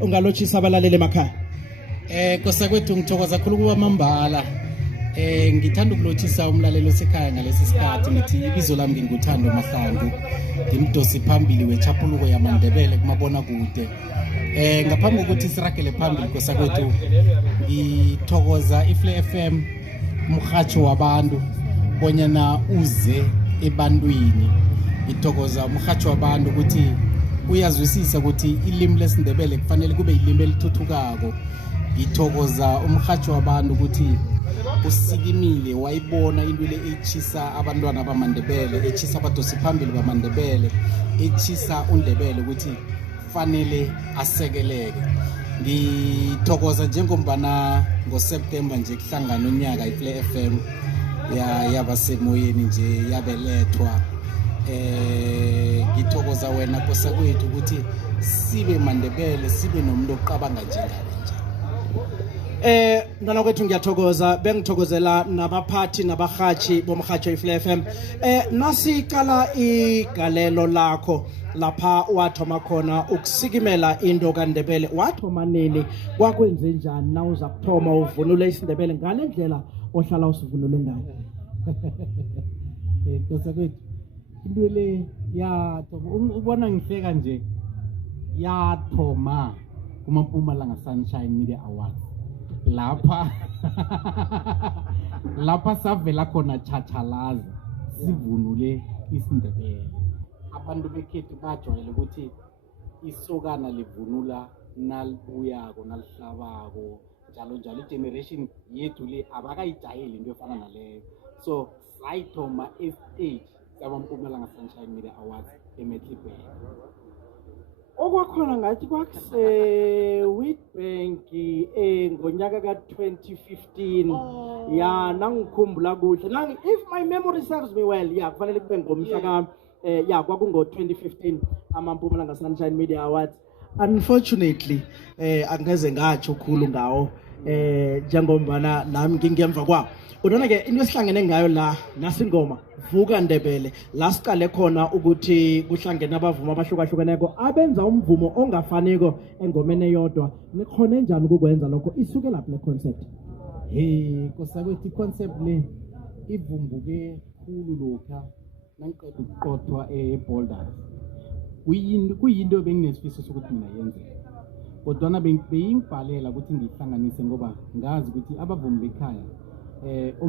ungalochisa abalaleli emakhaya? Kosakwethu ngithokoza kakhulu kuba mambala. Ngithanda ukulochisa umlalelo osekhaya ngalesi sikhathi ngithi ibizo lami nginguthando Mahlangu. Ngimdosi phambili wechapuluko yamaNdebele kumabona kude. Ngaphambi kokuthi siragele phambili kosakwethu ngithokoza iFle FM umhatsho wabantu bonyana uze ebantwini. Ngithokoza umhatsho wabantu ukuthi uyazwisisa ukuthi ilimi lesindebele kufanele kube ilimi elithuthukako. Ngithokoza umhatsho wabantu ukuthi usikimile wayibona into le echisa abantwana bamaNdebele, echisa abadosi phambili bamaNdebele, echisa uNdebele ukuthi kufanele asekeleke. Ngithokoza njengombana ngoSeptember nje kuhlangana unyaka iFle FM yabasemoyeni nje yabelethwa. Ngithokoza wena kosakwethu ukuthi sibe maNdebele, sibe nomuntu oqabanga njengalo nje. Mntwana kwethu ngiyathokoza, bengithokozela nabaphathi nabahatshi bomhatsho iFle FM. Nasiqala igalelo lakho lapha wathoma khona ukusikimela into kaNdebele, wathoma nini, kwakwenze njani na uza kuthoma uvunule isiNdebele ngale ndlela ohlala usivunule ngayo? Kosakwethu into le yathoma, ubona ngihleka nje, yathoma kumaMpumalanga Sunshine Media Awards. Lapha savela khona chathalaza sivunule isiNdebele. Abantu bekhethu bajwayele ukuthi isokana livunula nalibuyako nalihlabako njalo njalo. Igeneration yethu le abakayijayeli into efana naleyo, so sayithoma estage yabaMpumalanga Sunshine Media Awards eMiddelburg. Okwakhona ngathi kwakuse Witbank ngonyaka ka-2015. Ya nangikhumbula kuhle, if my memory serves me well, ya kufanele kube ngomhla ka kwakungo-2015 amaMpumalanga Sunshine Media Awards. Unfortunately angeze ngatsho khulu ngawo njengombana nami ngingemva kwawo. Udona ke into esihlangene ngayo la nasingoma Vuka Ndebele la siqale khona ukuthi kuhlangene abavuma abahlukahlukeneko abenza umvumo ongafaniko engomeni eyodwa. Nikhona njani ukukwenza lokho? Isuke lapho le concept? Kosakwethu i-concept le ivumbuke khulu lokha nangiqeda ukuqothwa eBoulders. Kuyinto benginesifiso sokuthi mina yenze, kodwana beyingibhalela ukuthi ngihlanganise ngoba ngazi ukuthi abavumi bekhaya